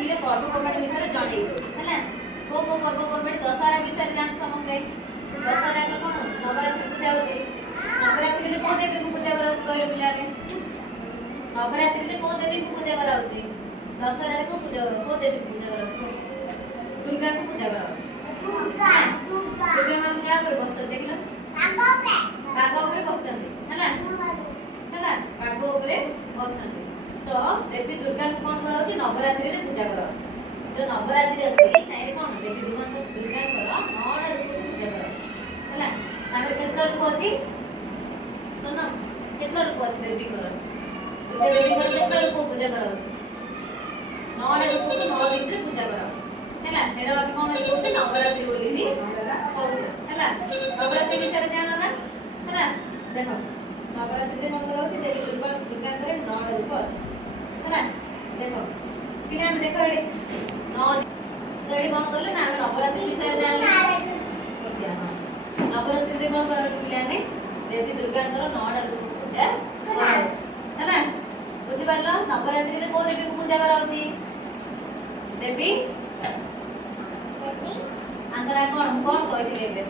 धीरे पर्वपर्वाणी विषय जणई है को पर्वपर्वाणी दशहरा विषय जान समझे दशहरा को कौन नवरात्रि पूजा होची नवरात्रि को देवी को पूजा करा कहले पिलाने नवरात्रि को देवी को पूजा करा होची दशहरा को पूजा को देवी पूजा करा दुर्गा को पूजा करा दुर्गा हम क्या पर बस देखला पागो ऊपर बसछन है ना पागो ऊपर बसछन तो देवी दुर्गा को कौन करा होची नवरात्रि रे पूजा करा जो नवरात्रि अछि ताई कोन देवी दुर्गा को 9 रूप पूजा करा है ना ताकर केतना रूप अछि सुनो केतना रूप अछि देवी करा दुर्गा देवी करा केतना रूप पूजा करा होची 9 रूप को 9 दिन रे पूजा करा है ना सेडा අපි कोन होची नवरात्रि बोली ही होची है ना नवरात्रि विषय जानो ना है ना देखो नवरात्रि रे कोन करा होची देवी दुर्गा करे 9 रूप अछि है ना देखो किने हम देखो एडी 9 तो एडी कोन करले ना हम नवरात्रि विषय जानले नवरात्रि रे कोन करा होची पिलाने देवी दुर्गा कर 9 रूप पूजा करा है ना बुझि पारलो नवरात्रि रे को देवी को पूजा करा होची देवी अंतरा कौन कौन कहथिले एबे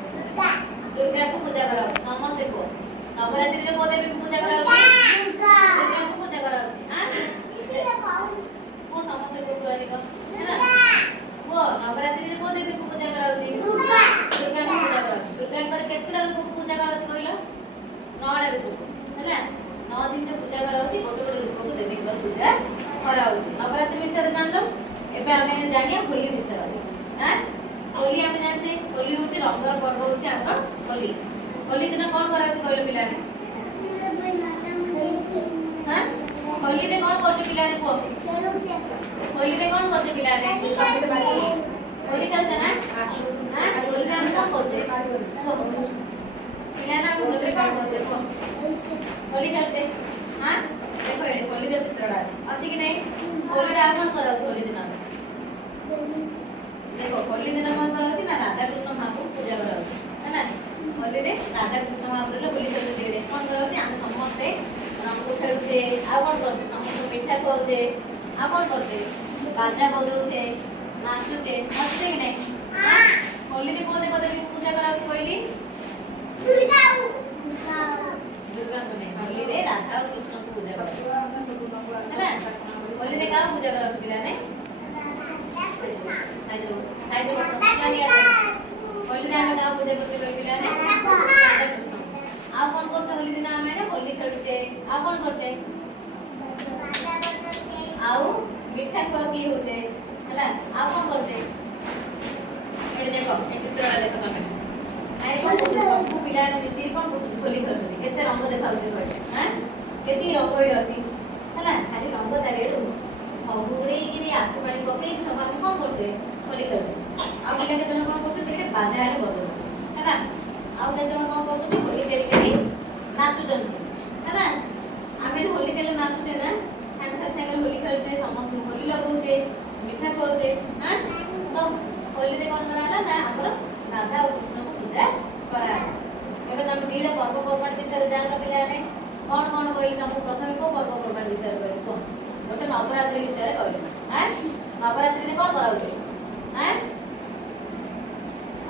दुर्गा को पूजा करा समस्त को नवरात्रि रे को देवी को पूजा करा दुर्गा को पूजा करा हां वो समस्त को कहली को है ना वो नवरात्रि रे को देवी को पूजा करा दुर्गा को पूजा करा दुर्गा पर केतना रूप को पूजा करा कहलो 9 रूप है ना 9 दिन जो पूजा करा गोटे गोटे रूप को देवी को पूजा करा नवरात्रि विषय जान लो एबे हमें जानिया होली विषय हां होली हम जानछे होली होची रंगर पर्व होची हमर होली होली दिन कोन करा छै कहलो पिला ने हां होली रे कोन करछ पिला ने को होली रे कोन करछ पिला ने होली खेलछ ना हां होली रे हम कोन करछ पिला ना होली रे कोन करछ को होली खेलछ हां देखो एडे होली रे चित्रड़ा अछि कि नै होली रे कोन करा छै होली दिन देखो होली दिन कौन करा ना राधा कृष्ण महाप्रभु पूजा करा है ना होली रे राधा कृष्ण महाप्रभु होली चलते दे कौन करा हम समस्त रंग खेलुचे आ कौन करते समस्त मिठा खाउचे आ कौन करते बाजा बजाउचे नाचुचे हसते कि नहीं हां होली रे कोने कोने पूजा करा कहली दुर्गा को नहीं होली रे राधा और कृष्ण को पूजा करा है ना होली रे का पूजा करा पिला ने साइड में होली दिन हम का पूजा करते पिला ने आ कोन करते होली दिन हम ने होली खेलते आ कोन करते आउ मिठा को की होते हला आ कोन करते एडे देखो ए चित्रला देखो तमे आइ कोन सब पिला ने मिसी कोन होली खेलते केते रंग देखाउते कहते हां केती रंग होई अछि हला खाली रंग तारेडू हबुरे गिरी आछु पानी पके सब हम कोन करते होली खेलते आ पिला के तने कोन करते ते बाजा रे बदल है ना आ के तने कोन करते होली खेली नाचु जन है ना आमे होली खेले नाचुते ना हम साथ साथ होली खेलते समस्त होली लगाउते मिठा खाउते हां तो होली रे कोन कराला ना हमर राधा और कृष्ण को पूजा करा एबे हम दीडा पर्व पर्वण विषय जानला पिला रे कोन कोन कहली हम प्रथम को पर्व पर्वण विषय कहली को गोटे नवरात्रि विषय कहली हां नवरात्रि रे कोन कराउते हां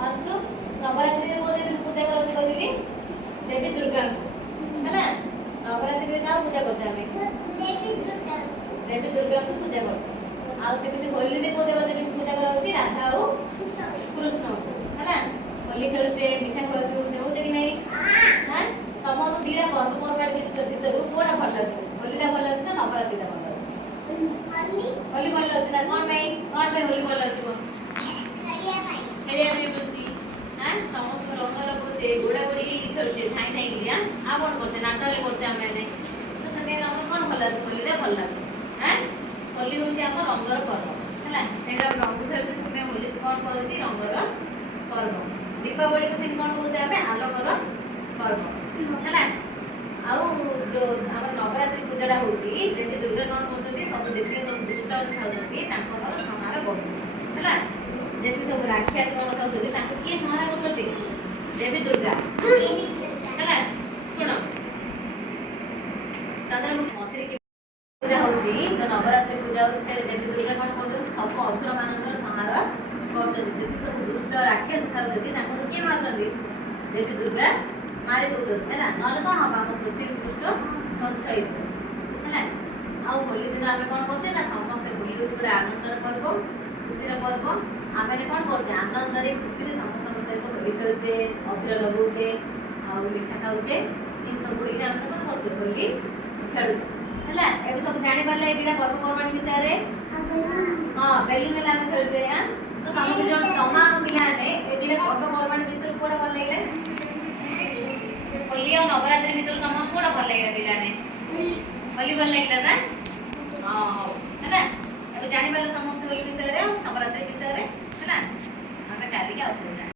अंशु नवरात्रि रे को देवी पूजा करा कहली देवी दुर्गा है ना नवरात्रि रे का पूजा करछ हमें देवी दुर्गा को पूजा करछ आ सेमिति होली रे को देवी पूजा करा होची राधा और कृष्ण को है ना होली खेलछे मिठा खाउते होचे कि नहीं हां तम तो दीरा पर्व पर्वण विषय भितर कोडा भल लागछ होली रा भल लागछ ना नवरात्रि रा भल लागछ होली भल लागछ ना कोन भाई होली भल लागछ को खेलिया में बुझी हां समस्त रंग लगुचे गोडा गोडी खेलछे थाई थाई गिया आ कोन करछे नाटले करछे हम ने तो सके हम कोन भल लागछ होली रे भल लागछ हां होली होची हम रंगर पर्व हैला सेटा रंग खेलछे सके होली कोन कहउची रंगर पर्व दीपावली को सेन कोन कहउचे हमें आलोकर पर्व हैला आउ जो हमर नवरात्रि पूजाटा होची देवी दुर्गा कोन कहउछथि सब जेति सब दुष्ट खाउछथि तांकर संहार करछथि हैला जेति सब राक्षस कोन खाउछथि तांको के संहार करछथि देवी दुर्गा हैला सुनो तादर मथरे के ପୂଜା ହଉଛି ତ ନବରାତ୍ରି ପୂଜା ହଉଛି ସେ ଦେବୀ ଦୁର୍ଗା କଣ କରୁଛନ୍ତି ସବୁ ଅସୁର ମାନଙ୍କର ସଂହାର କରୁଛନ୍ତି ଯେତେ ସବୁ ଦୁଷ୍ଟ ରାକ୍ଷସ ଥାଉଛନ୍ତି ତାଙ୍କୁ କିଏ ମାରୁଛନ୍ତି ଦେବୀ ଦୁର୍ଗା ମାରି ଦଉଛନ୍ତି ହେଲା ନହେଲେ କଣ ହବ ଆମ ପୃଥିବୀ ପୃଷ୍ଠ ଧ୍ୱଂସ ହେଇଯିବ ହେଲା। ଆଉ ହୋଲି ଦିନ ଆମେ କଣ କରୁଛେ ନା ସମସ୍ତେ ହୋଲି ହଉଛି ଗୋଟେ ଆନନ୍ଦର ପର୍ବ ଖୁସିର ପର୍ବ ଆମେ କଣ କରୁଛେ ଆନନ୍ଦରେ ଖୁସିରେ ସମସ୍ତଙ୍କ ସହିତ ହୋଲି ଖେଳୁଛେ ଅଭିର ଲଗାଉଛେ ଆଉ ମିଠା ଖାଉଛେ ଏ ସବୁ ହେଇକି ଆମେ କଣ କରୁଛେ ହୋଲି ଖେଳୁଛେ ହେଲା। ଏବେ ସବୁ ଜାଣିପାରିଲେ ଏଇ ଦିଟା ପର୍ବପର୍ବାଣି ବିଷୟରେ ହଁ ବେଲୁନ ହେଲେ ଆମେ ଖେଳୁଛେ ତ ତମକୁ ଜଣ ତମାମ ପିଲାମାନେ ଏ ଦିଟା ପର୍ବପର୍ବାଣି ବିଷୟରେ କୋଉଟା ଭଲ ଲାଗିଲା ହୋଲି ଆଉ ନବରାତ୍ରି ଭିତରୁ ତମକୁ କୋଉଟା ଭଲ ଲାଗିଲା ପିଲାମାନେ ହୋଲି ଭଲ ଲାଗିଲା ନା ହଁ ହଉ ହେଲା। ଏବେ ଜାଣିପାରିଲେ ସମସ୍ତେ ହୋଲି ବିଷୟରେ ଆଉ ନବରାତ୍ରି ବିଷୟରେ ହେଲା ଆମେ କାଲିକି ଆସୁଛେ।